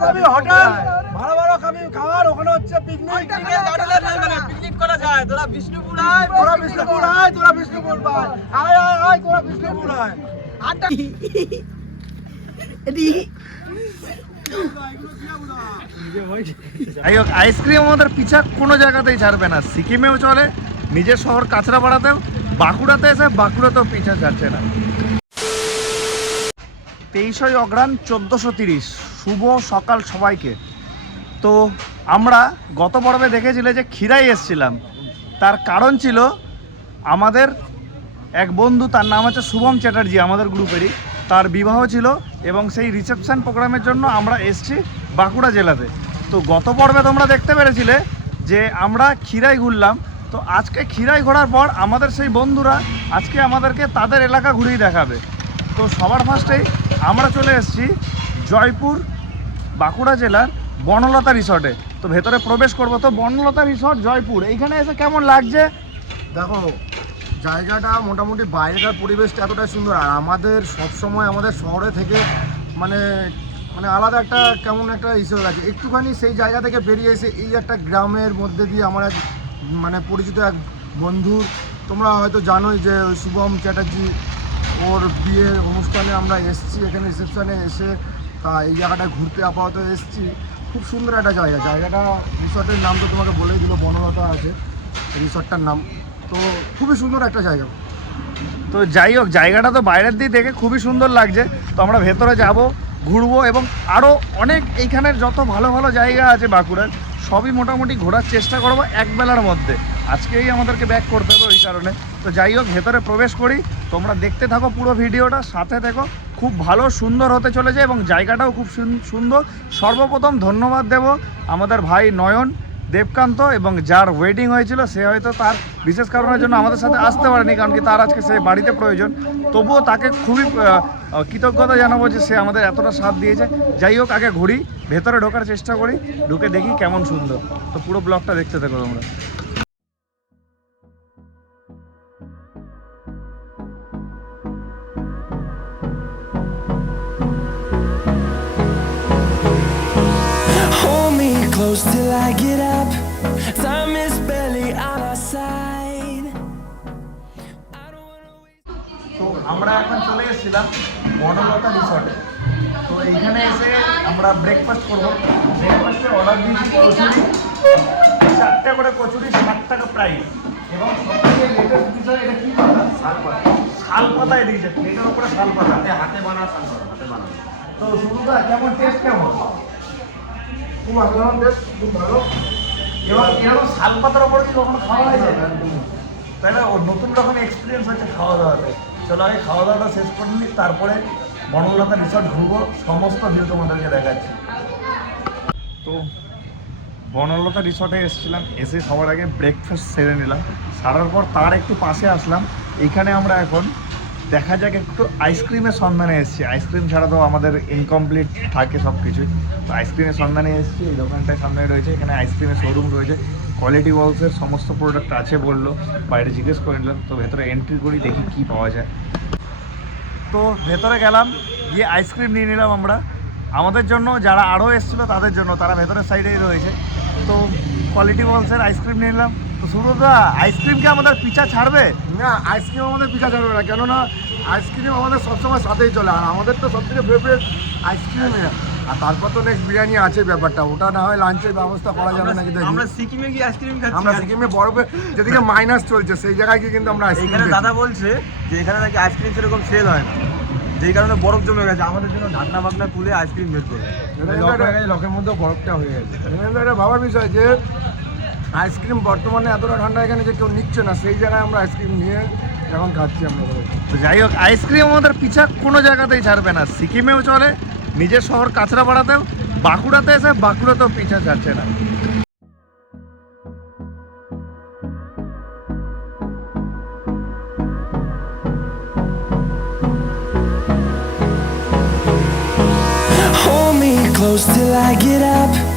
খাবি হোটেল ভালো ভালো খাবি। খাবার ওখানে হচ্ছে পিকনিক পিকনিক করা যায়। তোরা বিষ্ণুপুর আয় তোরা বিষ্ণুপুর আয় তোরা বিষ্ণুপুর আয় আয় আয় আয় তোরা বিষ্ণুপুর আয় যাই হোক আইসক্রিম আমাদের পিছা কোনো জায়গাতেই ছাড়বে না। সিকিমেও চলে নিজের শহর কাঁচরাপাড়াতেও বাঁকুড়াতে এসে বাঁকুড়াতেও পিছা ছাড়ছে না। তেইশই অগ্রাণ চোদ্দোশো তিরিশ। শুভ সকাল সবাইকে। তো আমরা গত পর্বে দেখেছিলে যে ক্ষীরাই এসছিলাম। তার কারণ ছিল আমাদের এক বন্ধু, তার নাম হচ্ছে শুভম চ্যাটার্জি আমাদের গ্রুপেরই। তার বিবাহ ছিল এবং সেই রিসেপশান প্রোগ্রামের জন্য আমরা এসছি বাঁকুড়া জেলাতে। তো গত পর্বে তোমরা দেখতে পেরেছিলে যে আমরা ক্ষীরাই ঘুরলাম। তো আজকে ক্ষীরাই ঘোরার পর আমাদের সেই বন্ধুরা আজকে আমাদেরকে তাদের এলাকা ঘুরিয়ে দেখাবে। তো সবার ফার্স্টেই আমরা চলে এসেছি জয়পুর বাঁকুড়া জেলার বনলতা রিসর্টে। তো ভেতরে প্রবেশ করব। তো বনলতা রিসর্ট জয়পুর, এইখানে এসে কেমন লাগছে? দেখো, জায়গাটা মোটামুটি বাইরেকার পরিবেশটা এতটাই সুন্দর। আর আমাদের সব সময় আমাদের শহরে থেকে মানে মানে আলাদা একটা কেমন একটা ইসে আছে একটুখানি সেই জায়গা থেকে বেরিয়ে এসে এই একটা গ্রামের মধ্যে দিয়ে আমার এক মানে পরিচিত এক বন্ধু, তোমরা হয়তো জানোই যে শুভম চ্যাটার্জি ওর বিয়ের অনুষ্ঠানে আমরা এসেছি, এখানে রিসেপশানে এসে তা এই জায়গাটা ঘুরতে আপাতত এসেছি। খুব সুন্দর একটা জায়গা। জায়গাটা রিসর্টের নাম তো তোমাকে বলেই দিল, বনলতা আছে। রিসর্টটার নাম। তো খুবই সুন্দর একটা জায়গা। তো যাই হোক, জায়গাটা তো বাইরের দিক দেখে খুবই সুন্দর লাগছে। তো আমরা ভেতরে যাব, ঘুরবো এবং আরও অনেক এইখানের যত ভালো ভালো জায়গা আছে বাঁকুড়ার, সবই মোটামুটি ঘোরার চেষ্টা করব এক বেলার মধ্যে। আজকেই আমাদেরকে ব্যাক করতে হবে ওই কারণে। তো যাই হোক, ভেতরে প্রবেশ করি। তোমরা দেখতে থাকো পুরো ভিডিওটা, সাথে থেকো খুব ভালো সুন্দর হতে চলেছে এবং জায়গাটাও খুব সুন- সুন্দর। সর্বপ্রথম ধন্যবাদ দেব আমাদের ভাই নয়ন দেবকান্ত এবং যার ওয়েডিং হয়েছিল, সে হয়তো তার বিশেষ কারণের জন্য আমাদের সাথে আসতে পারেনি, কারণ কি তার আজকে সে বাড়িতে প্রয়োজন। তবুও তাকে খুবই কৃতজ্ঞতা জানাব যে সে আমাদের এতটা সাথ দিয়েছে। যাই হোক, আগে ঘুরি, ভেতরে ঢোকার চেষ্টা করি, ঢুকে দেখি কেমন সুন্দর। তো পুরো ব্লগটা দেখতে থাকো তোমরা। Close till I get up. Time is barely on our side. I don't wanna wait. তো আমরা এখন চলে এসেছিলাম বনলতা রিসর্টে তো এইখানে এসে আমরা ব্রেকফাস্ট করব। ব্রেকফাস্টে অর্ডার দিয়েছি কচুরি। চারটে করে কচুরি ষাট টাকা প্রাইস এবং সবথেকে লেটেস্ট বিষয় এটা কি পাতা? শাল পাতা। শাল পাতায় দিয়েছে প্লেটের উপরে শাল পাতা। হাতে বানা শাল পাতা হাতে বানা। তো শুরুটা কেমন টেস্ট কেমন? খুব অসাধারণ বেশ খুব ভালো। এবার এরকম শাল পাতার ওপরে কি কখনো খাওয়া হয়েছে তাই না ওর নতুন রকম এক্সপিরিয়েন্স হচ্ছে খাওয়া দাওয়াতে চলো আগে খাওয়া দাওয়াটা শেষ করে নিই, তারপরে বনলতা রিসর্ট ঘুরবো, সমস্ত ভিউ তোমাদেরকে দেখাচ্ছি। তো বনলতা রিসর্টে এসেছিলাম, এসে সবার আগে ব্রেকফাস্ট সেরে নিলাম। সারার পর তার একটু পাশে আসলাম। এখানে আমরা এখন দেখা যাক, একটু আইসক্রিমের সন্ধানে এসেছি। আইসক্রিম ছাড়া তো আমাদের ইনকমপ্লিট থাকে সব কিছুই তো আইসক্রিমের সন্ধানে এসেছি, এই দোকানটায় সামনে রয়েছে, এখানে আইসক্রিমের শোরুম রয়েছে। কোয়ালিটি ওয়ালসের সমস্ত প্রোডাক্ট আছে বলল, বাইরে জিজ্ঞেস করে নিলাম, তো ভেতরে এন্ট্রি করি, দেখি কি পাওয়া যায়। তো ভেতরে গেলাম, গিয়ে আইসক্রিম নিয়ে নিলাম আমরা। আমাদের জন্য, যারা আরও এসেছিল, তাদের জন্য, তারা ভেতরের সাইডেই রয়েছে। তো কোয়ালিটি ওয়ালসের আইসক্রিম নিয়ে নিলাম। তো আইসক্রিম কি আমাদের পিছা ছাড়বে? না আইসক্রিম আমাদের পিছা যাবে না কেননা আইসক্রিম আমাদের সবসময় সাথেই চলে আর আমাদের তো সবথেকে ফেভারিট আইসক্রিমই আর তারপর তো নেক্সট বিরিয়ানি আছে ব্যাপারটা ওটা না হয় লাঞ্চের ব্যবস্থা করা যাবে নাকি দেখি। আমরা সিকিমে গিয়ে আইসক্রিম খাচ্ছি আমরা সিকিমে বরফে যেদিকে মাইনাস চলছে সেই জায়গায় গিয়ে কিন্তু আমরা আইসক্রিম এখানে দাদা বলছে যে এখানে নাকি আইসক্রিম সেরকম সেল হয় না। যেই কারণে বরফ জমে গেছে আমাদের জন্য ঢাকনা বাকনা খুলে আইসক্রিম বের করে লকের মধ্যে বরফটা হয়ে গেছে। একটা ভাবার বিষয় যে আইসক্রিম বর্তমানে এতটা ঠান্ডা এখানে যে কেউ নিচ্ছে না সেই জায়গায় আমরা আইসক্রিম নিয়ে এখন খাচ্ছি আমরা তো যাই হোক আইসক্রিম আমাদের পিছা কোনো জায়গাতেই ছাড়বে না। সিকিমেও চলে নিজের শহর কাঁচরাপাড়াতেও বাঁকুড়াতে এসে বাঁকুড়াতেও পিছা ছাড়ছে না। Close till I get up.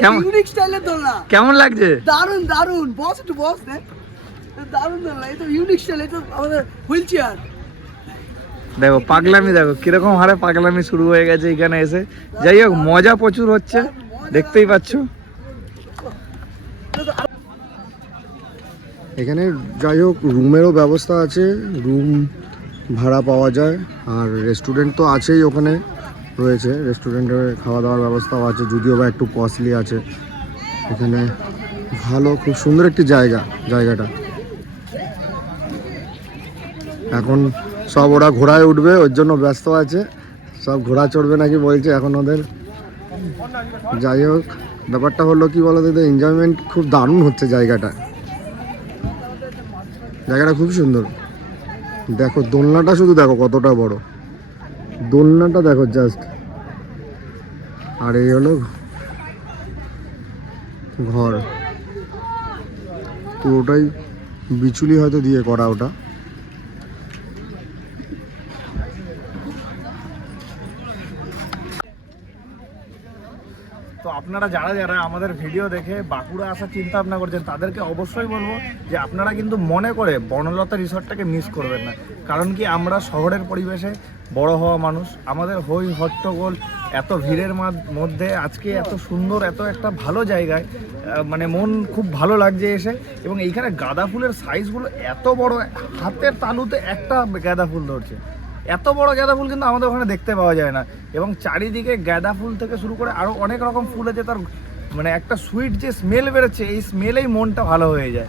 কেমন? ইউনিক স্টাইলের দোলনা। কেমন লাগছে? দারুণ দারুণ বস একটু বস দেখ দারুণ দোলনা। তো ইউনিক স্টাইল তো আমাদের হুইল চেয়ার দেখো পাগলামি দেখো কীরকম হারে পাগলামি শুরু হয়ে গেছে এখানে এসে। যাই হোক মজা প্রচুর হচ্ছে। দেখতেই পাচ্ছ। এখানে যাই হোক রুমেরও ব্যবস্থা আছে। রুম ভাড়া পাওয়া যায়। আর রেস্টুরেন্ট তো আছেই ওখানে। রয়েছে রেস্টুরেন্টের খাওয়া দাওয়ার ব্যবস্থাও আছে, যদিও বা একটু কস্টলি আছে। এখানে ভালো, খুব সুন্দর একটি জায়গা, জায়গাটা। এখন সব ওরা ঘোড়ায় উঠবে, ওর জন্য ব্যস্ত আছে। সব ঘোড়া চড়বে নাকি বলছে এখন ওদের। যাই হোক, ব্যাপারটা হলো কি বলো তো এনজয়মেন্ট খুব দারুণ হচ্ছে জায়গাটা। জায়গাটা খুব সুন্দর। দেখো দোলনাটা শুধু দেখো কতটা বড়। দোলনাটা দেখো জাস্ট আর এই হলো ঘর। পুরোটাই বিচুলি হয়তো দিয়ে করা ওটা। তো আপনারা যারা যারা আমাদের ভিডিও দেখে বাঁকুড়া আসার চিন্তা ভাবনা করছেন, তাদেরকে অবশ্যই বলব যে আপনারা কিন্তু মনে করে বনলতা রিসর্টটাকে মিস করবেন না। কারণ কি আমরা শহরের পরিবেশে বড় হওয়া মানুষ, আমাদের হই হট্টগোল, এত ভিড়ের মধ্যে আজকে এত সুন্দর, এত একটা ভালো জায়গায় মানে মন খুব ভালো লাগছে এসে। এবং এইখানে গাঁদা ফুলের সাইজগুলো এত বড়, হাতের তালুতে একটা গাঁদা ফুল ধরছে। এত বড় গাঁদা ফুল কিন্তু আমাদের ওখানে দেখতে পাওয়া যায় না। এবং চারিদিকে গাঁদা ফুল থেকে শুরু করে আরও অনেক রকম ফুল আছে, তার মানে একটা সুইট যে স্মেল বেরোচ্ছে, এই স্মেলেই মনটা ভালো হয়ে যায়।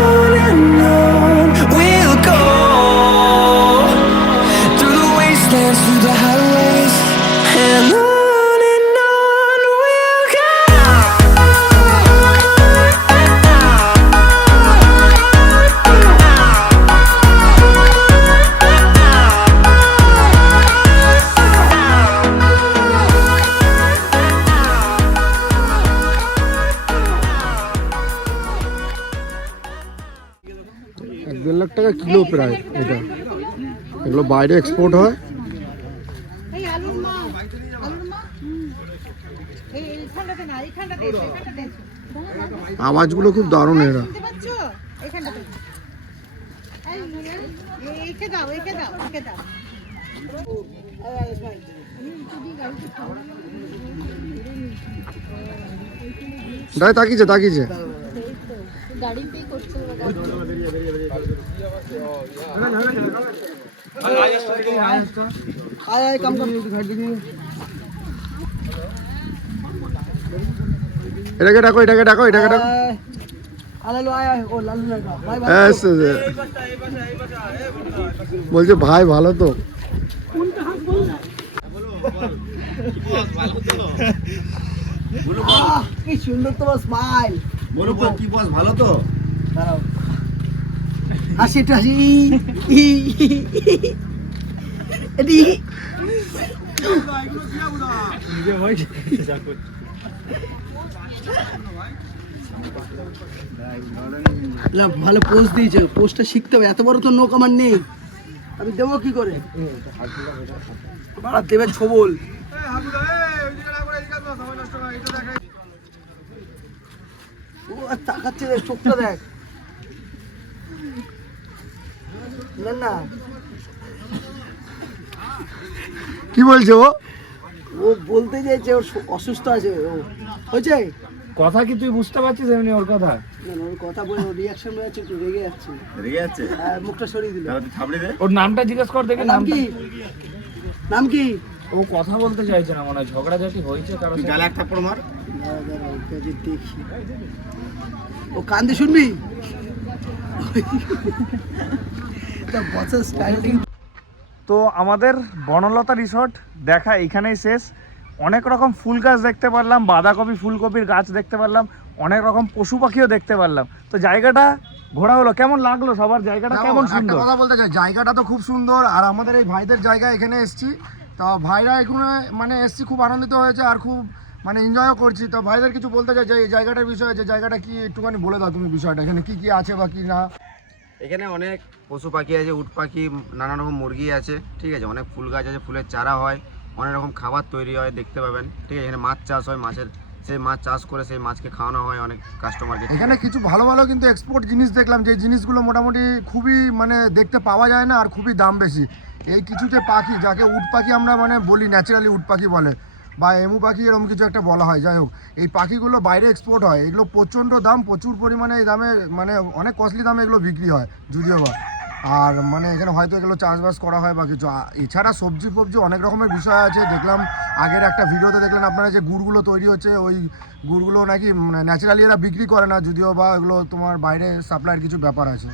এসো, এইখানটাতে এসো। আওয়াজগুলো খুব দারুণ এরা। দাই তাকিয়েছে তাকিয়েছে। আয় আয় কাম কর এটাকে ডাকো এটাকে ডাকো। এটাকে ডাকো। বলছে ভাই ভালো তো। কি সুন্দর তোমার স্মাইল বলো কি বস ভালো তো? দাঁড়াও। হাসি একটু হাসি ভালো পোস্ট দিয়েছে। পোস্টটা শিখতে হবে। এত বড় তো নোক আমার নেই। আমি দেবো কি করে? দেবে ছবল। ও, আর তাকাচ্ছে চোখটা দেখ না না কি বলছে ও? ও বলতে চাইছে ওর অসুস্থ আছে ও। হয়েছে? কথা কি তুই বুঝতে পারছিস এমনি ওর কথা? না, না, ওর কথা বলে ওর রিয়াকশন হচ্ছে একটু রেগে যাচ্ছে। রেগে যাচ্ছে? আর মুখটা সরিয়ে দিল। তাহলে দে। ওর নামটা জিজ্ঞেস কর দেখে নাম কি? নাম কি? ও কথা বলতে চাইছে না মনে হয় ঝগড়াঝাটি হয়েছে কারও তুই। গালে এক থাপ্পড় মার। দেখি। ও কান্দে শুনবি? তা আমাদের বনলতা রিসর্ট দেখা এখানেই শেষ। অনেক রকম ফুল গাছ দেখতে পারলাম বাঁধাকপি ফুলকপির গাছ দেখতে পারলাম অনেক রকম পশু পাখিও দেখতে পারলাম। তো জায়গাটা ঘোরা হলো কেমন লাগল সবার? জায়গাটা কেমন? সুন্দর? কথা বলতে চাই জায়গাটা তো খুব সুন্দর আর আমাদের এই ভাইদের জায়গা এখানে এসেছি। তো ভাইরা এখানে মানে এসছি খুব আনন্দিত হয়েছে আর খুব মানে এনজয়ও করছি। তো ভাইদের কিছু বলতে চাই যে এই জায়গাটার বিষয়ে যে জায়গাটা কি একটুখানি বলে দাও তুমি বিষয়টা এখানে কি কি আছে বা কি না? এখানে অনেক পশু পাখি আছে, উট পাখি নানা রকম মুরগি আছে, ঠিক আছে? অনেক ফুল গাছ আছে, ফুলের চারা হয়, অনেক রকম খাবার তৈরি হয়, দেখতে পাবেন, ঠিক আছে? এখানে মাছ চাষ হয়, মাছের, সেই মাছ চাষ করে সেই মাছকে খাওয়ানো হয় অনেক কাস্টমারকে এখানে কিছু ভালো ভালো কিন্তু এক্সপোর্ট জিনিস দেখলাম, যে জিনিসগুলো মোটামুটি খুবই মানে দেখতে পাওয়া যায় না, আর খুবই দাম বেশি। এই কিছু যে পাখি, যাকে উট পাখি আমরা মানে বলি ন্যাচারালি উট পাখি বলে বা এমু পাখি এরকম কিছু একটা বলা হয়, যাই হোক। এই পাখিগুলো বাইরে এক্সপোর্ট হয়। এগুলো প্রচণ্ড দাম, প্রচুর পরিমাণে এই দামে মানে অনেক কস্টলি দামে এগুলো বিক্রি হয়, যদিও বা। আর মানে এখানে হয়তো এগুলো চাষবাস করা হয় বা কিছু। এছাড়া সবজি ফবজি অনেক রকমের বিষয় আছে, দেখলাম আগের একটা ভিডিওতে দেখলেন আপনারা যে গুড়গুলো তৈরি হচ্ছে, ওই গুড়গুলো নাকি ন্যাচারালি এরা বিক্রি করে না, যদিও বা এগুলো তোমার বাইরে সাপ্লাইয়ের কিছু ব্যাপার আছে।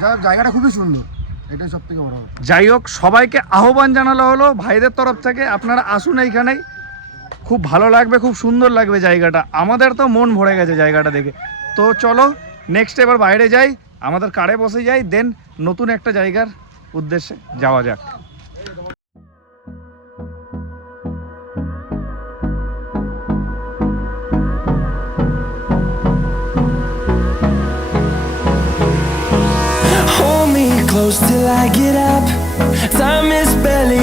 হোক, জায়গাটা খুবই সুন্দর। এটাই সব থেকে বড় যাই হোক, সবাইকে আহ্বান জানালো হলো। ভাইদের তরফ থেকে আপনারা আসুন এইখানেই। খুব ভালো লাগবে, খুব সুন্দর লাগবে জায়গাটা। আমাদের তো মন ভরে গেছে জায়গাটা দেখে। তো চলো নেক্সট এবার বাইরে যাই, আমাদের কারে বসে যাই দেন নতুন একটা জায়গার উদ্দেশ্যে যাওয়া যাক। Close till I get up. Time is barely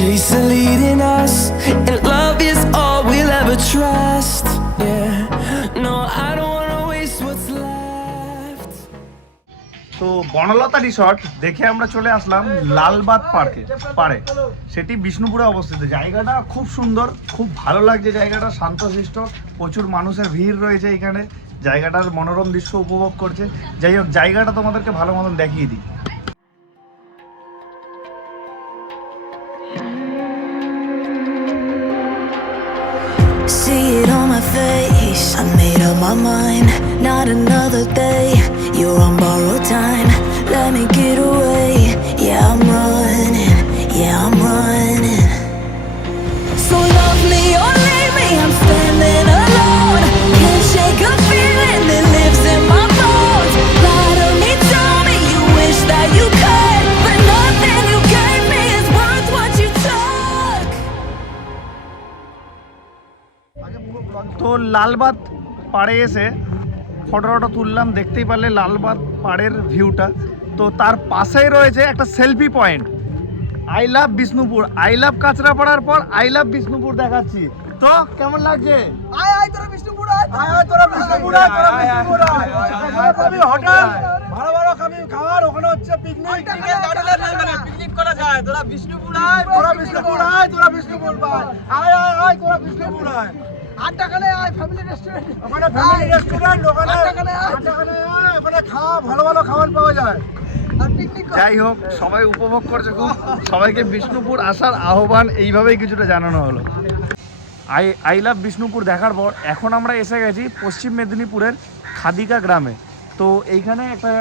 leading us, and love is all we'll ever trust. Yeah, no, I don't wanna waste what's left. তো বনলতা রিসর্ট দেখে আমরা চলে আসলাম লালবাগ পার্কে পারে সেটি বিষ্ণুপুরে অবস্থিত। জায়গাটা খুব সুন্দর খুব ভালো লাগছে জায়গাটা শান্তশিষ্ট প্রচুর মানুষের ভিড় রয়েছে এখানে। জায়গাটার মনোরম দৃশ্য উপভোগ করছে। যাই হোক জায়গাটা তোমাদেরকে ভালো মতন দেখিয়ে দিই। I made up my mind. Not another day. You're on borrowed time. Let me get away. Yeah, I'm running. Yeah, I'm running. So love me or leave me. I'm standing alone. Can't shake a feeling that lives in my bones. Lie to me, tell me you wish that you could, but nothing you gave me is worth what you took. তো লালবাদ পাড়ে এসে photo টটো তুললাম দেখতেই পারলে লালবাদ পাড়ের ভিউটা তো তার পাশেই রয়েছে একটা selfie point I love Bishnupur I love কাঁচরাপাড়ার পর আই লাভ বিষ্ণুপুর দেখাচ্ছি। তো কেমন লাগছে? আয় আয় তোরা বিষ্ণুপুর আয়। আয় তোরা বিষ্ণুপুর আয়, তোরা বিষ্ণুপুর আয়। এখানে হোটেল, ভালো ভালো খাবি খাবার ওখানে হচ্ছে পিকনিক পিকনিক করা যায়। তোরা বিষ্ণুপুর আয়। তোরা বিষ্ণুপুর আয় তোরা বিষ্ণুপুর আয় আয় আয় তোরা বিষ্ণুপুর আয়। আটটাখানে আয় ফ্যামিলি রেস্টুরেন্ট ওখানে ফ্যামিলি রেস্টুরেন্ট ওখানে আটটাখানে আয়। ওখানে খাওয়া ভালো ভালো খাবার পাওয়া যায়। যাই হোক সবাই উপভোগ করছে খুব। সবাইকে বিষ্ণুপুর আসার আহ্বান এইভাবেই কিছুটা জানানো হলো। আই আই লাভ বিষ্ণুপুর দেখার পর এখন আমরা এসে গেছি পশ্চিম মেদিনীপুরের খাদিকা গ্রামে। তো এইখানে একটা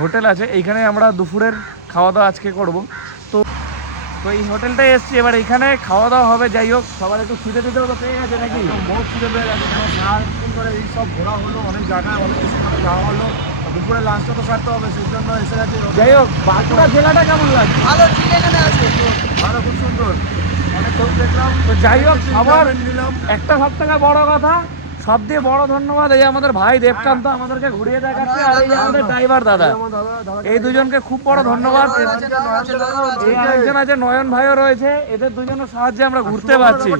হোটেল আছে এইখানে আমরা দুপুরের খাওয়া দাওয়া আজকে করব। তো তো এই হোটেলটায় এসছি। এবার এখানে খাওয়া দাওয়া হবে যাই হোক সবার একটু খিদে দিতেও তো পেয়ে গেছে নাকি? বহুত খিদে পেয়ে গেছে কেন করে এই সব ঘোরা হলো অনেক জায়গায় অনেক কিছু যাওয়া হলো দুপুরে লাঞ্চটা তো সারতে হবে সেই জন্য এসে গেছি। যাই হোক বাঁকুড়া জেলাটা কেমন লাগছে? ভালো ঠিক এখানে আছে? ভালো খুব সুন্দর। অনেক দেখলাম। তো যাই হোক সবার নিলাম। একটা সব থেকে বড় কথা সব দিয়ে বড় ধন্যবাদ এই আমাদের ভাই দেবকান্ত আমাদেরকে ঘুরিয়ে দেখাচ্ছে আর এই আমাদের ড্রাইভার দাদা। এই দুজনকে খুব বড় ধন্যবাদ। এই আরেকজন আছে নয়ন ভাইও রয়েছে এদের দুজনের সাহায্যে আমরা ঘুরতে পারছি।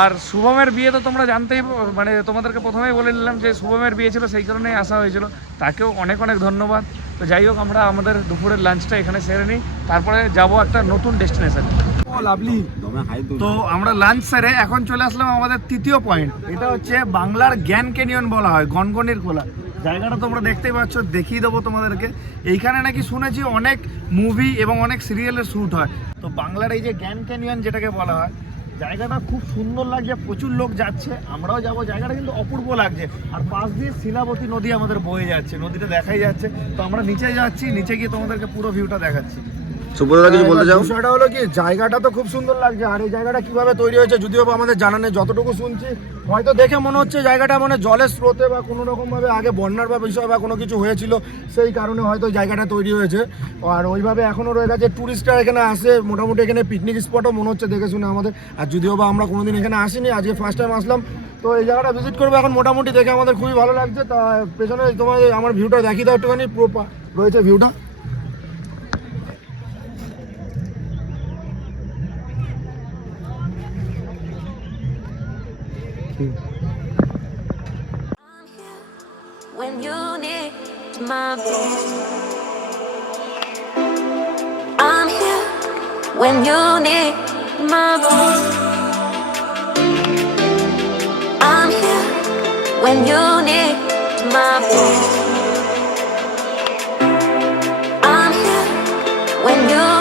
আর শুভমের বিয়ে তো তোমরা জানতেই মানে তোমাদেরকে প্রথমেই বলে নিলাম যে শুভমের বিয়ে ছিল সেই কারণেই আসা হয়েছিল। তাকেও অনেক অনেক ধন্যবাদ। তো যাই হোক আমরা আমাদের দুপুরের লাঞ্চটা এখানে সেরে নিই। তারপরে যাব একটা নতুন ডেস্টিনেশন তো আমরা লাঞ্চ সেরে এখন চলে আসলাম আমাদের তৃতীয় পয়েন্ট এটা হচ্ছে বাংলার জ্ঞান ক্যানিয়ন বলা হয় গনগনির খোলা। জায়গাটা তোমরা দেখতেই পাচ্ছ দেখিয়ে দেবো তোমাদেরকে। এইখানে নাকি শুনেছি অনেক মুভি এবং অনেক সিরিয়ালের শ্যুট হয়। তো বাংলার এই যে জ্ঞান ক্যানিয়ন যেটাকে বলা হয় জায়গাটা খুব সুন্দর লাগছে প্রচুর লোক যাচ্ছে। আমরাও যাব জায়গাটা কিন্তু অপূর্ব লাগছে। আর পাশ দিয়ে শিলাবতী নদী আমাদের বয়ে যাচ্ছে নদীটা দেখাই যাচ্ছে। তো আমরা নিচে যাচ্ছি নিচে গিয়ে তোমাদেরকে পুরো ভিউটা দেখাচ্ছি। সুব্রতদা কিছু বলতে চাও? বিষয়টা হলো কি, জায়গাটা তো খুব সুন্দর লাগছে, আর এই জায়গাটা কীভাবে তৈরি হয়েছে যদিও বা আমাদের জানা নেই, যতটুকু শুনছি, হয়তো দেখে মনে হচ্ছে জায়গাটা মানে জলের স্রোতে বা কোনো রকম ভাবে আগে বন্যার বা বিষয় বা কোনো কিছু হয়েছিল, সেই কারণে হয়তো জায়গাটা তৈরি হয়েছে। আর ওইভাবে এখনও রয়ে গেছে, টুরিস্টরা এখানে আসে, মোটামুটি এখানে পিকনিক স্পটও মনে হচ্ছে দেখে শুনে আমাদের। আর যদিও বা আমরা কোনোদিন এখানে আসিনি, আজকে ফার্স্ট টাইম আসলাম, তো এই জায়গাটা ভিজিট করব এখন মোটামুটি দেখে আমাদের খুবই ভালো লাগছে। তা, পেছনে তোমার আমার ভিউটা দেখি দাও একটুখানি রয়েছে ভিউটা my voice. I'm here when you need my voice. I'm here when you need my voice. I'm here when you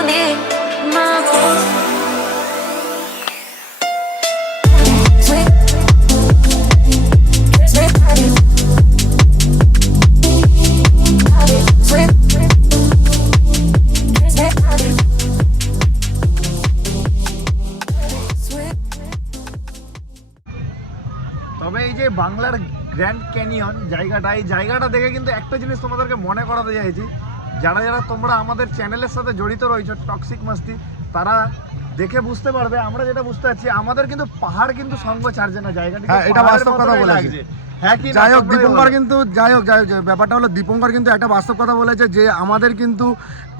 Grand Canyon জায়গাটা এই জায়গাটা দেখে কিন্তু একটা জিনিস তোমাদেরকে মনে করাতে চাইছি। যারা যারা তোমরা আমাদের চ্যানেলের সাথে জড়িত রয়েছে টক্সিক মাস্তি তারা দেখে বুঝতে পারবে আমরা যেটা বুঝতে পারছি আমাদের কিন্তু পাহাড় কিন্তু সঙ্গ ছাড়ছে না জায়গাটা হ্যাঁ, এটা বাস্তব কথা বলেছে। হ্যাঁ যাই হোক দীপঙ্কর কিন্তু যাই হোক যাই হোক ব্যাপারটা হলো দীপঙ্কর কিন্তু একটা বাস্তব কথা বলেছে যে আমাদের কিন্তু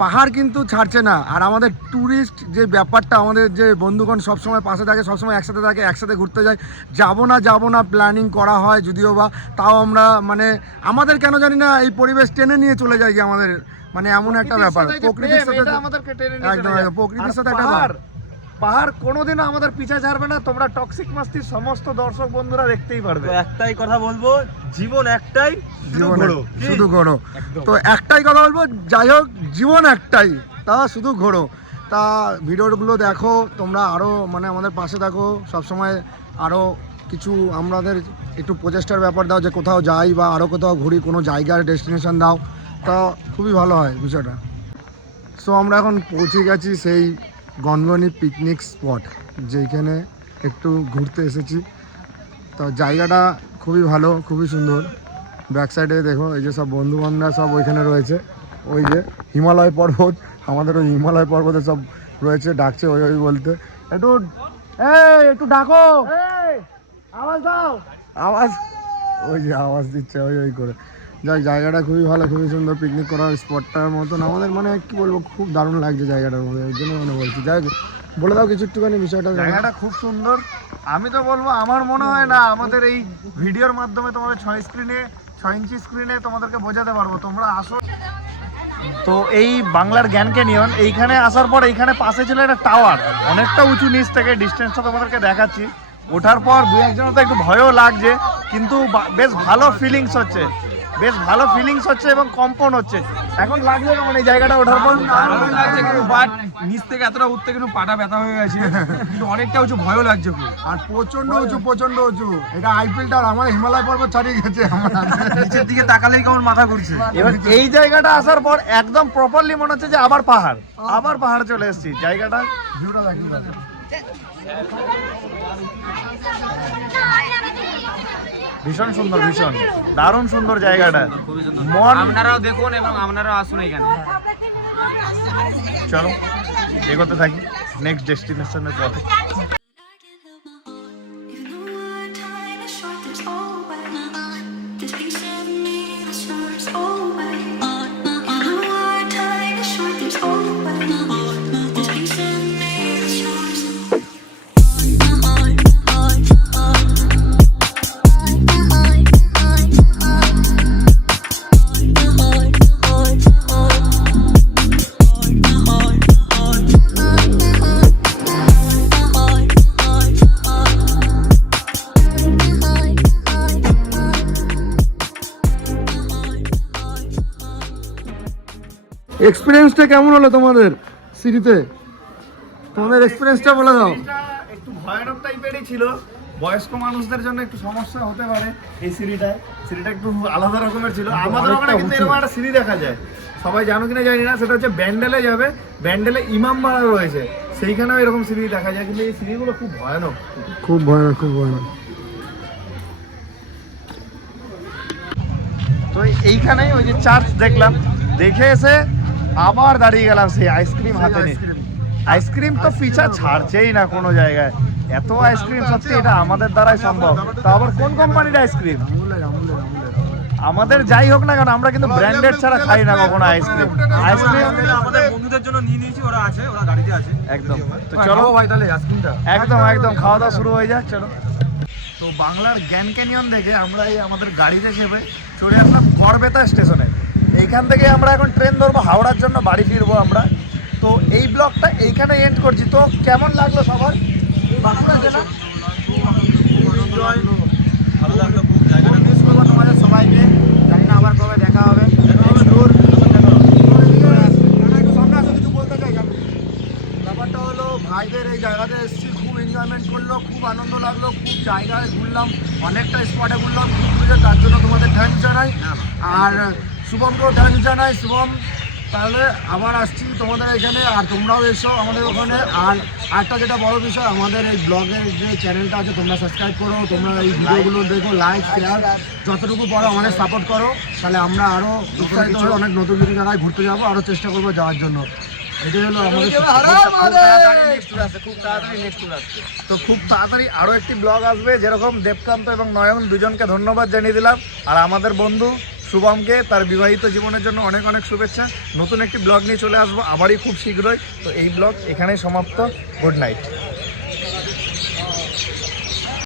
পাহাড় কিন্তু ছাড়ছে না। আর আমাদের ট্যুরিস্ট যে ব্যাপারটা আমাদের যে বন্ধুগণ সবসময় পাশে থাকে সবসময় একসাথে থাকে একসাথে ঘুরতে যায়। যাব না যাব না প্ল্যানিং করা হয় যদিও বা তাও আমরা মানে আমাদের কেন জানি না এই পরিবেশ টেনে নিয়ে চলে যায় কি আমাদের। মানে এমন একটা ব্যাপার প্রকৃতির সাথে। একদম, প্রকৃতির সাথে একটা পাহাড় কোনোদিনও আমাদের পিছা ছাড়বে না তোমরা টক্সিক মাস্তির সমস্ত দর্শক বন্ধুরা দেখতেই পারবে। একটাই কথা বলব জীবন একটাই শুধু জীবন ঘোরো। শুধু ঘোরো। তো একটাই কথা বলব যাই হোক জীবন একটাই তা শুধু ঘোরো। তা ভিডিওগুলো দেখো তোমরা আরও মানে আমাদের পাশে থাকো সবসময় আরও কিছু আমাদের একটু প্রচেষ্টার ব্যাপার দাও যে কোথাও যাই বা আরও কোথাও ঘুরি কোনো জায়গার ডেস্টিনেশন দাও তা খুবই ভালো হয় বিষয়টা। সো আমরা এখন পৌঁছে গেছি সেই গনগনি পিকনিক স্পট যেখানে একটু ঘুরতে এসেছি। তো জায়গাটা খুবই ভালো খুবই সুন্দর। ব্যাক সাইডে দেখো এই যে সব বন্ধু বান্ধবরা সব ওইখানে রয়েছে। ওই যে হিমালয় পর্বত আমাদের ওই হিমালয় পর্বতে সব রয়েছে ডাকছে ওই ওই বলতে। একটু এই একটু ডাকো। আওয়াজ দাও। আওয়াজ ওই যে আওয়াজ দিচ্ছে ওই ওই করে। যাই, জায়গাটা খুবই ভালো, খুবই সুন্দর পিকনিক করার স্পটটার মতন। আমাদের মানে কি বলব, খুব দারুণ লাগছে জায়গাটার মধ্যে ওই জন্য মনে বলছি। যাই বলে দাও কিছু একটুখানি বিষয়টা। জায়গাটা খুব সুন্দর। আমি তো বলব, আমার মনে হয় না আমাদের এই ভিডিওর মাধ্যমে তোমাদের ছয় স্ক্রিনে ছয় ইঞ্চি স্ক্রিনে তোমাদেরকে বোঝাতে পারব। তোমরা আসো। তো এই বাংলার জ্ঞান ক্যানিয়ন এইখানে আসার পর এইখানে পাশে ছিল একটা টাওয়ার অনেকটা উঁচু নিচ থেকে ডিস্টেন্সটা তোমাদেরকে দেখাচ্ছি। ওঠার পর দু একজনের তো একটু ভয়ও লাগছে, কিন্তু বেশ ভালো ফিলিংস হচ্ছে। বেশ ভালো ফিলিংস হচ্ছে এবং কম্পন হচ্ছে। এখন লাগছে কেমন এই জায়গাটা ওঠার পর। দারুণ লাগছে কিন্তু বাট নিচ থেকে এতটা উঠতে কিন্তু পাটা ব্যথা হয়ে গেছে। কিন্তু অনেকটা উঁচু ভয়ও লাগছে আর প্রচণ্ড উঁচু প্রচণ্ড উঁচু। এটা আইপিএলটা আমার হিমালয় পর্বত ছাড়িয়ে গেছে। আমার নিচের দিকে তাকালেই কেমন মাথা ঘুরছে। এবার এই জায়গাটা আসার পর একদম প্রপারলি মনে হচ্ছে যে আবার পাহাড়। আবার পাহাড় চলে এসেছি। জায়গাটা ভিউটা। ভীষণ সুন্দর ভীষণ। দারুণ সুন্দর জায়গাটা। মন আপনারাও দেখুন এবং আপনারাও আসুন এখানে। চলো এগোতে থাকি। নেক্সট ডেস্টিনেশনের পথে। এক্সপিরিয়েন্সটা কেমন হলো তোমাদের সিঁড়িতে তোমাদের এক্সপিরিয়েন্সটা বলে দাও। একটু ভয়ানক টাইপেরই ছিল। বয়স্ক মানুষদের জন্য একটু সমস্যা হতে পারে এই সিঁড়িটায় সিঁড়িটা একটু আলাদা রকমের ছিল। আমাদের ওখানে কিন্তু এরকম একটা সিঁড়ি দেখা যায়। সবাই জানো কিনা জানি না সেটা হচ্ছে ব্যান্ডেলে যাবে। ব্যান্ডেলে ইমাম বাড়া রয়েছে। সেইখানেও এরকম সিঁড়ি দেখা যায়। কিন্তু এই সিঁড়িগুলো খুব ভয়ানক। খুব ভয়ানক খুব ভয়ানক। তো এইখানেই ওই যে চার্চ দেখলাম। দেখে এসে আবার দাঁড়িয়ে গেলাম সেই আইসক্রিম হাতে নিয়ে। আইসক্রিম তো পিছা ছাড়ছেই না কোনো জায়গায়। এত আইসক্রিম সত্যি এটা আমাদের দ্বারাই সম্ভব। তা আবার কোন কোম্পানির আইসক্রিম আমাদের যাই হোক না কেন আমরা কিন্তু ব্র্যান্ডেড ছাড়া খাই না কখনো আইসক্রিম আইসক্রিম আমাদের বন্ধুদের জন্য নিয়ে নিয়েছি ওরা আছে ওরা গাড়িতে আছে। একদম। তো চলো। ভাই তাহলে আইসক্রিমটা একদম একদম খাওয়া দাওয়া শুরু হয়ে যাক চলো। তো বাংলার জ্ঞান ক্যানিয়ন দেখে আমরা এই আমাদের গাড়িতে চেপে চলে আসলাম গড়বেতা স্টেশনে। এইখান থেকে আমরা এখন ট্রেন ধরবো হাওড়ার জন্য বাড়ি ফিরবো আমরা। তো এই ব্লগটা এইখানে এন্ড করছি। তো কেমন লাগল সবার? ভালো লাগল তোমাদের সবাইকে। জানি না আবার কবে দেখা হবে। ব্যাপারটা হলো ভাইদের এই জায়গাতে এসেছি খুব এনজয়মেন্ট করল খুব আনন্দ লাগল খুব জায়গায় ঘুরলাম অনেকটা স্পটে ঘুরলাম তার জন্য তোমাদের থ্যাংক জানাই। আর শুভমকেও থ্যাংক জানাই শুভম তাহলে আবার আসছি তোমাদের এখানে আর তোমরাও এসো আমাদের ওখানে। আর একটা যেটা বড় বিষয় আমাদের এই ব্লগের যে চ্যানেলটা আছে তোমরা সাবস্ক্রাইব করো তোমরা এই ভিডিওগুলো দেখো লাইক শেয়ার যতটুকু পারো আমাদের সাপোর্ট করো। তাহলে আমরা আরও উৎসাহিত হয়ে অনেক নতুন নতুন জায়গায় ঘুরতে যাব আরও চেষ্টা করব যাওয়ার জন্য। এটাই হলো আমাদের তো খুব তাড়াতাড়ি আরও একটি ব্লগ আসবে যেরকম দেবকান্ত এবং নয়ন দুজনকে ধন্যবাদ জানিয়ে দিলাম। আর আমাদের বন্ধু শুভমকে তার বিবাহিত জীবনের জন্য অনেক অনেক শুভেচ্ছা। নতুন একটি ব্লগ নিয়ে চলে আসব, আবারই খুব শীঘ্রই। তো এই ব্লগ এখানেই সমাপ্ত। Good night.